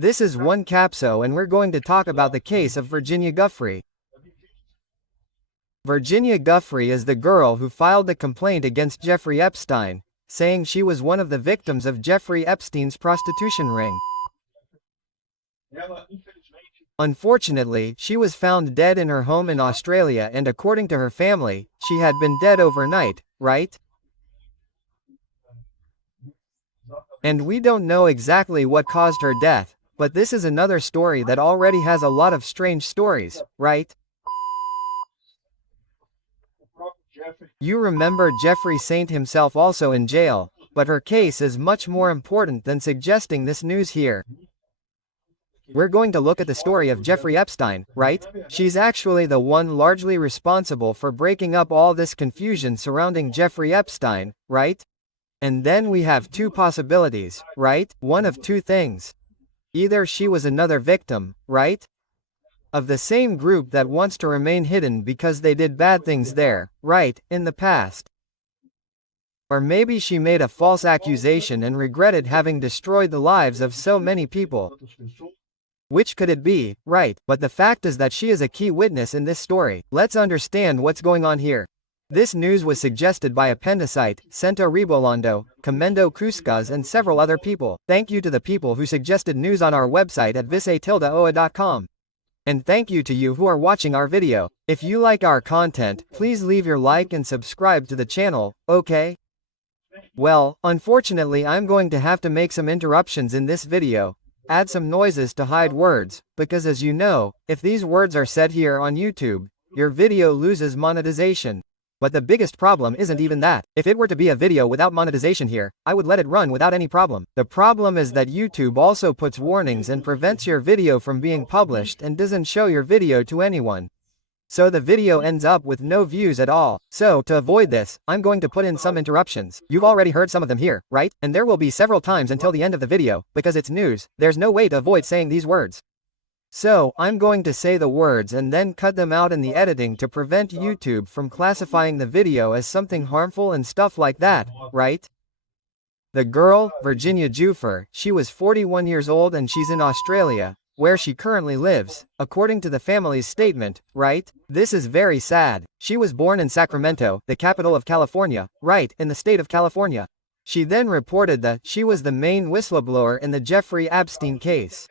This is one capso and we're going to talk about the case of Virginia Giuffre. Virginia Giuffre is the girl who filed the complaint against Jeffrey Epstein, saying she was one of the victims of Jeffrey Epstein's prostitution ring. Unfortunately, she was found dead in her home in Australia, and according to her family, she had been dead overnight, right? And we don't know exactly what caused her death, but this is another story that already has a lot of strange stories, right? You remember Jeffrey Saint himself also in jail, but her case is much more important than suggesting this news here. We're going to look at the story of Jeffrey Epstein, right? She's actually the one largely responsible for breaking up all this confusion surrounding Jeffrey Epstein, right? And then we have two possibilities, right? One of two things. Either she was another victim, right? Of the same group that wants to remain hidden because they did bad things there, right, in the past. Or maybe she made a false accusation and regretted having destroyed the lives of so many people. Which could it be, right? But the fact is that she is a key witness in this story. Let's understand what's going on here. This news was suggested by Appendicite, Sento Ribolando, Commendo Cuscas and several other people. Thank you to the people who suggested news on our website at visatildaoa.com. And thank you to you who are watching our video. If you like our content, please leave your like and subscribe to the channel, okay? Well, unfortunately I'm going to have to make some interruptions in this video. Add some noises to hide words, because as you know, if these words are said here on YouTube, your video loses monetization. But the biggest problem isn't even that. If it were to be a video without monetization here, I would let it run without any problem. The problem is that YouTube also puts warnings and prevents your video from being published and doesn't show your video to anyone. So the video ends up with no views at all. So, to avoid this, I'm going to put in some interruptions. You've already heard some of them here, right? And there will be several times until the end of the video, because it's news, there's no way to avoid saying these words. So, I'm going to say the words and then cut them out in the editing to prevent YouTube from classifying the video as something harmful and stuff like that, right? The girl, Virginia Giuffre, she was 41 years old and she's in Australia, where she currently lives, according to the family's statement, right? This is very sad. She was born in Sacramento, the capital of California, right, in the state of California. She then reported that she was the main whistleblower in the Jeffrey Epstein case.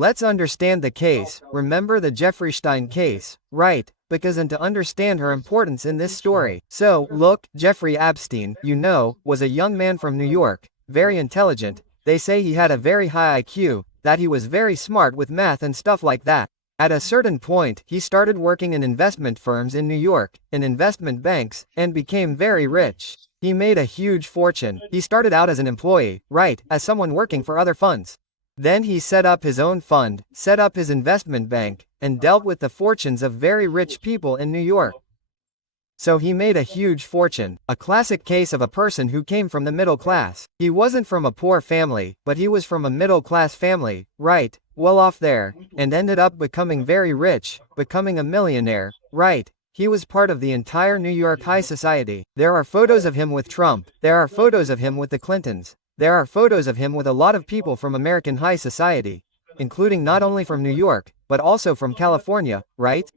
Let's understand the case, remember the Jeffrey Epstein case, right, because and to understand her importance in this story. So, look, Jeffrey Epstein, you know, was a young man from New York, very intelligent. They say he had a very high IQ, that he was very smart with math and stuff like that. At a certain point, he started working in investment firms in New York, in investment banks, and became very rich. He made a huge fortune. He started out as an employee, right, as someone working for other funds. Then he set up his own fund, set up his investment bank, and dealt with the fortunes of very rich people in New York. So he made a huge fortune, a classic case of a person who came from the middle class. He wasn't from a poor family, but he was from a middle class family, right, well off there, and ended up becoming very rich, becoming a millionaire, right. He was part of the entire New York high society. There are photos of him with Trump, there are photos of him with the Clintons. There are photos of him with a lot of people from American high society, including not only from New York, but also from California, right?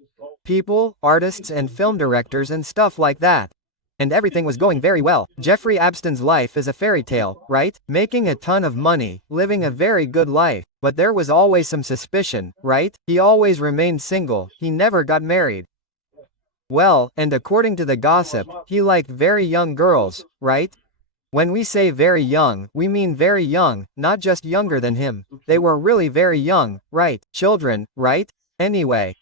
People, artists and film directors and stuff like that. And everything was going very well. Jeffrey Epstein's life is a fairy tale, right? Making a ton of money, living a very good life. But there was always some suspicion, right? He always remained single, he never got married. Well, and according to the gossip, he liked very young girls, right? When we say very young, we mean very young, not just younger than him. They were really very young, right? Children, right? Anyway.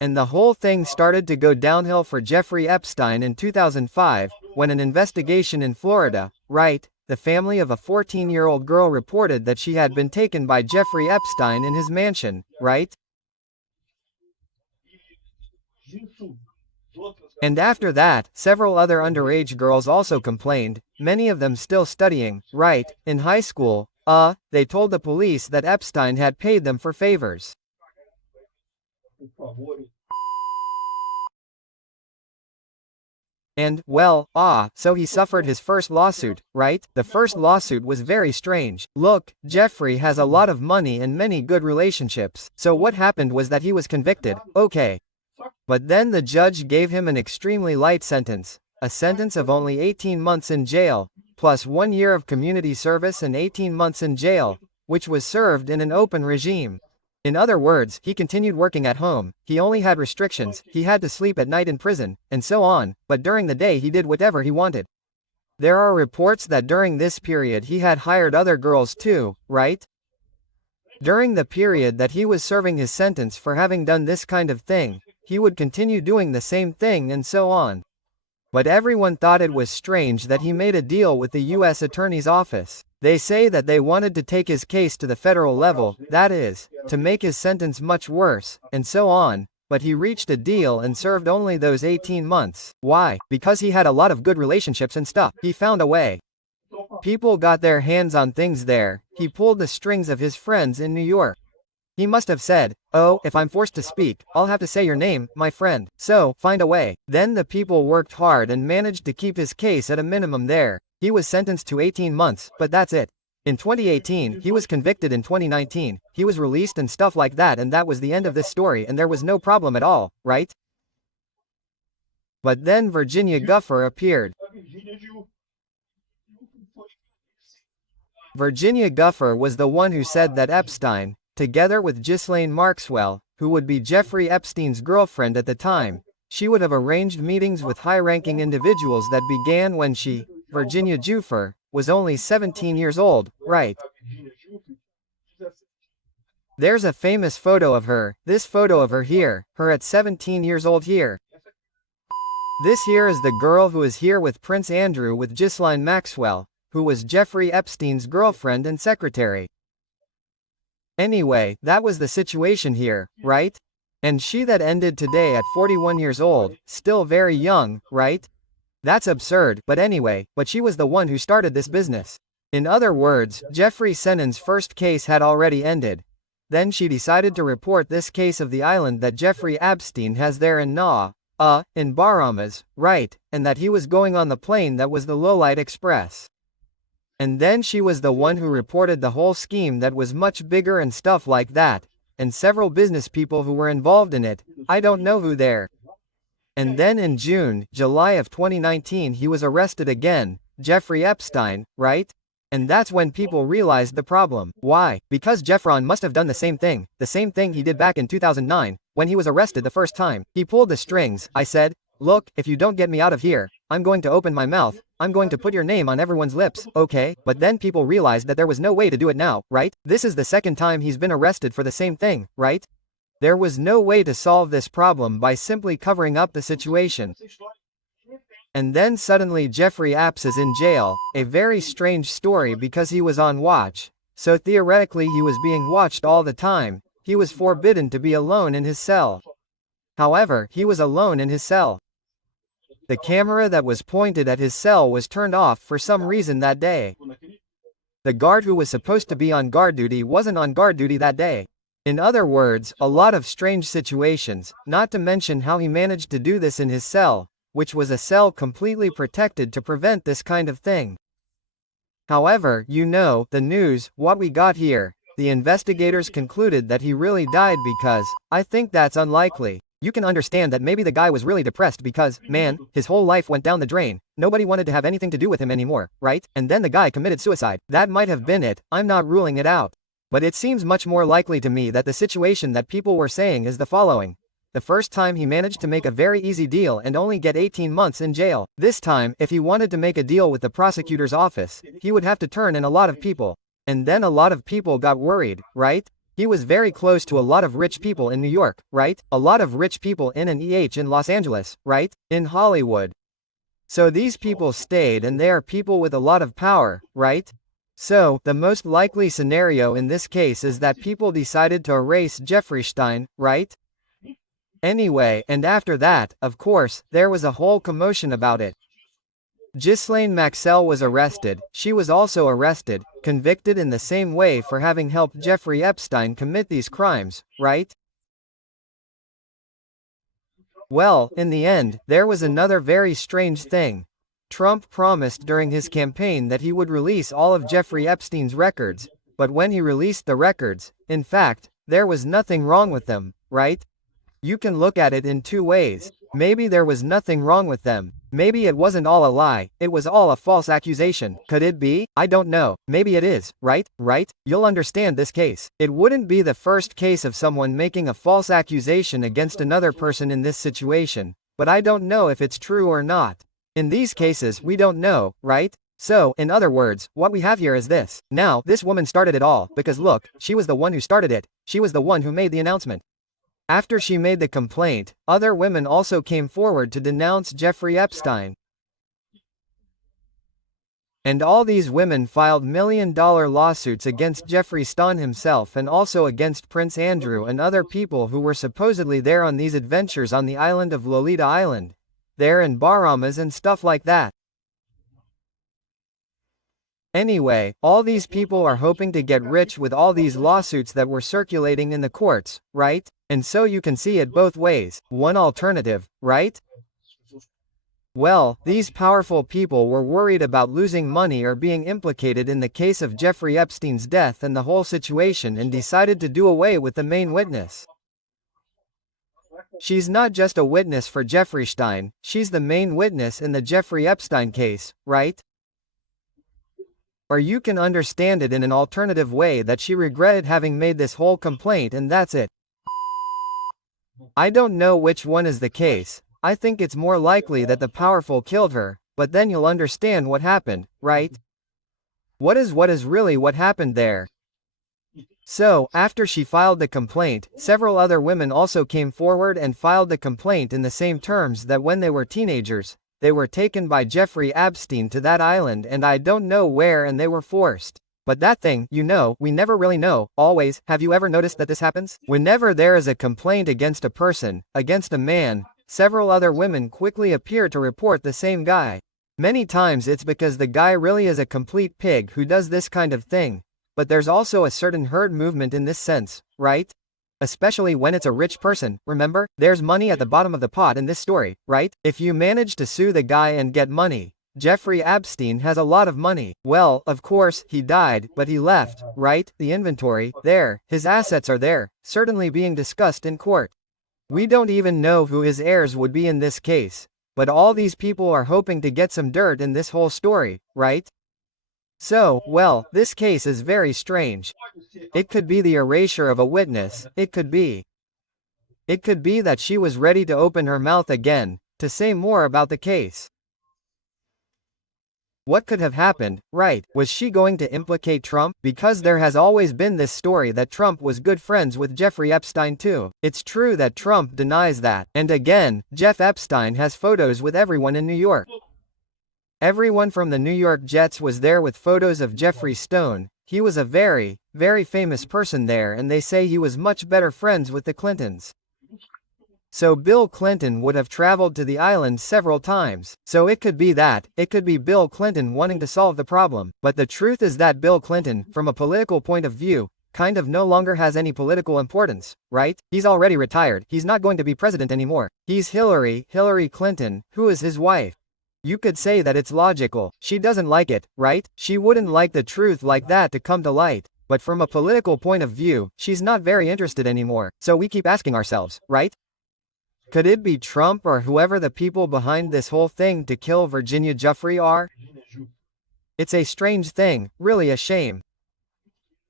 And the whole thing started to go downhill for Jeffrey Epstein in 2005, when an investigation in Florida, right, the family of a 14-year-old girl reported that she had been taken by Jeffrey Epstein in his mansion, right? And after that, several other underage girls also complained, many of them still studying, right, in high school. They told the police that Epstein had paid them for favors. And, well, so he suffered his first lawsuit, right? The first lawsuit was very strange. Look, Jeffrey has a lot of money and many good relationships. So what happened was that he was convicted, okay. But then the judge gave him an extremely light sentence. A sentence of only 18 months in jail, plus 1 year of community service and 18 months in jail, which was served in an open regime. In other words, he continued working at home, he only had restrictions, he had to sleep at night in prison, and so on, but during the day he did whatever he wanted. There are reports that during this period he had hired other girls too, right? During the period that he was serving his sentence for having done this kind of thing, he would continue doing the same thing and so on. But everyone thought it was strange that he made a deal with the U.S. Attorney's Office. They say that they wanted to take his case to the federal level, that is, to make his sentence much worse, and so on, but he reached a deal and served only those 18 months. Why? Because he had a lot of good relationships and stuff. He found a way. People got their hands on things there. He pulled the strings of his friends in New York. He must have said, "Oh, if I'm forced to speak, I'll have to say your name, my friend. So, find a way." Then the people worked hard and managed to keep his case at a minimum there. He was sentenced to 18 months, but that's it. In 2018, he was convicted. In 2019, he was released and stuff like that, and that was the end of this story, and there was no problem at all, right? But then Virginia Giuffre appeared. Virginia Giuffre was the one who said that Epstein, together with Ghislaine Maxwell, who would be Jeffrey Epstein's girlfriend at the time, she would have arranged meetings with high-ranking individuals that began when she, Virginia Giuffre, was only 17 years old, right? There's a famous photo of her, this photo of her here, her at 17 years old here. This here is the girl who is here with Prince Andrew with Ghislaine Maxwell, who was Jeffrey Epstein's girlfriend and secretary. Anyway, that was the situation here, right? And she that ended today at 41 years old, still very young, right? That's absurd, but anyway, but she was the one who started this business. In other words, Jeffrey Epstein's first case had already ended. Then she decided to report this case of the island that Jeffrey Epstein has there in in Bahamas, right, and that he was going on the plane that was the Lowlight Express. And then she was the one who reported the whole scheme that was much bigger and stuff like that, and several business people who were involved in it, I don't know who they're. And then in July of 2019 he was arrested again, Jeffrey Epstein, right? And that's when people realized the problem. Why? Because Jeffrey must have done the same thing he did back in 2009, when he was arrested the first time. He pulled the strings. I said, "Look, if you don't get me out of here, I'm going to open my mouth, I'm going to put your name on everyone's lips, okay?" But then people realized that there was no way to do it now, right? This is the second time he's been arrested for the same thing, right? There was no way to solve this problem by simply covering up the situation. And then suddenly Jeffrey Epps is in jail, a very strange story because he was on watch. So theoretically he was being watched all the time. He was forbidden to be alone in his cell. However, he was alone in his cell. The camera that was pointed at his cell was turned off for some reason that day. The guard who was supposed to be on guard duty wasn't on guard duty that day. In other words, a lot of strange situations, not to mention how he managed to do this in his cell, which was a cell completely protected to prevent this kind of thing. However, the news, what we got here, the investigators concluded that he really died because, I think that's unlikely. You can understand that maybe the guy was really depressed because, man, his whole life went down the drain, nobody wanted to have anything to do with him anymore, right? And then the guy committed suicide. That might have been it, I'm not ruling it out. But it seems much more likely to me that the situation that people were saying is the following. The first time he managed to make a very easy deal and only get 18 months in jail. This time, if he wanted to make a deal with the prosecutor's office, he would have to turn in a lot of people. And then a lot of people got worried, right? He was very close to a lot of rich people in New York, right? A lot of rich people in in Los Angeles, right? In Hollywood. So these people stayed and they are people with a lot of power, right? So, the most likely scenario in this case is that people decided to erase Jeffrey Epstein, right? Anyway, and after that, of course, there was a whole commotion about it. Ghislaine Maxwell was arrested. She was also arrested, convicted in the same way for having helped Jeffrey Epstein commit these crimes, right? Well, in the end, there was another very strange thing. Trump promised during his campaign that he would release all of Jeffrey Epstein's records, but when he released the records, in fact, there was nothing wrong with them, right? You can look at it in two ways. Maybe there was nothing wrong with them. Maybe it wasn't all a lie, it was all a false accusation. Could it be? I don't know. Maybe it is, right? You'll understand this case. It wouldn't be the first case of someone making a false accusation against another person in this situation, but I don't know if it's true or not. In these cases, we don't know, right? So, in other words, what we have here is this. Now, this woman started it all, because look, she was the one who started it. She was the one who made the announcement. After she made the complaint, other women also came forward to denounce Jeffrey Epstein. And all these women filed million-dollar lawsuits against Jeffrey Epstein himself and also against Prince Andrew and other people who were supposedly there on these adventures on the island of Lolita Island. There in Bahamas and stuff like that. Anyway, all these people are hoping to get rich with all these lawsuits that were circulating in the courts, right? And so you can see it both ways. One alternative, right? Well, these powerful people were worried about losing money or being implicated in the case of Jeffrey Epstein's death and the whole situation and decided to do away with the main witness. She's not just a witness for Jeffrey Epstein, she's the main witness in the Jeffrey Epstein case, right? Or you can understand it in an alternative way that she regretted having made this whole complaint and that's it. I don't know which one is the case. I think it's more likely that the powerful killed her, but then you'll understand what happened, right? What is really what happened there? So, after she filed the complaint, several other women also came forward and filed the complaint in the same terms that when they were teenagers, they were taken by Jeffrey Epstein to that island and I don't know where and they were forced. But that thing, you know, we never really know, always. Have you ever noticed that this happens? Whenever there is a complaint against a person, against a man, several other women quickly appear to report the same guy. Many times it's because the guy really is a complete pig who does this kind of thing. But there's also a certain herd movement in this sense, right? Especially when it's a rich person, remember? There's money at the bottom of the pot in this story, right? If you manage to sue the guy and get money, Jeffrey Epstein has a lot of money. Well, of course, he died, but he left, right? The inventory, there, his assets are there, certainly being discussed in court. We don't even know who his heirs would be in this case, but all these people are hoping to get some dirt in this whole story, right? So, well, this case is very strange. It could be the erasure of a witness, it could be that she was ready to open her mouth again, to say more about the case. What could have happened, right? Was she going to implicate Trump? Because there has always been this story that Trump was good friends with Jeffrey Epstein too. It's true that Trump denies that. And again, Jeff Epstein has photos with everyone in New York. Everyone from the New York Jets was there with photos of Jeffrey Epstein. He was a very, very famous person there and they say he was much better friends with the Clintons. So Bill Clinton would have traveled to the island several times. So it could be that, it could be Bill Clinton wanting to solve the problem. But the truth is that Bill Clinton, from a political point of view, kind of no longer has any political importance, right? He's already retired, he's not going to be president anymore. He's Hillary Clinton, who is his wife. You could say that it's logical. She doesn't like it, right? She wouldn't like the truth like that to come to light. But from a political point of view, she's not very interested anymore. So we keep asking ourselves, right? Could it be Trump or whoever the people behind this whole thing to kill Virginia Giuffre are? It's a strange thing, really a shame.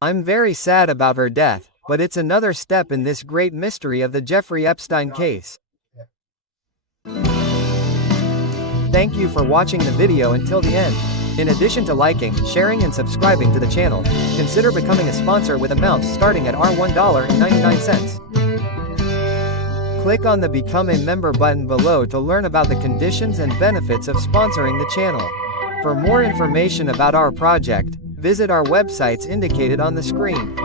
I'm very sad about her death, but it's another step in this great mystery of the Jeffrey Epstein case. Thank you for watching the video until the end. In addition to liking, sharing and subscribing to the channel, consider becoming a sponsor with amounts starting at $1.99. Click on the Become a Member button below to learn about the conditions and benefits of sponsoring the channel. For more information about our project, visit our websites indicated on the screen.